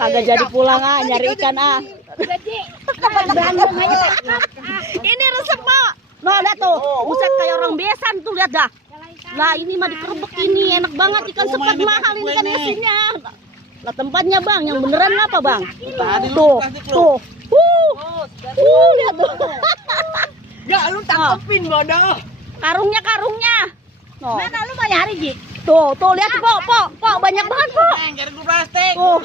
kagak jadi pulang nyari ikan Ini resep Pak. Nah, lihat tuh. Buset kayak orang besan tuh, lihat dah. Lah ini mah dikerebek ini enak banget ikan sepat mahal ini kan isinya. Lah tempatnya Bang, yang beneran apa Bang? Tuh. Lihat tuh. Gak lu tangkepin bodoh. Karungnya. Mana lu mau nyari Ji? Tuh lihat Pok, banyak banget Pok. Plastik. Tuh.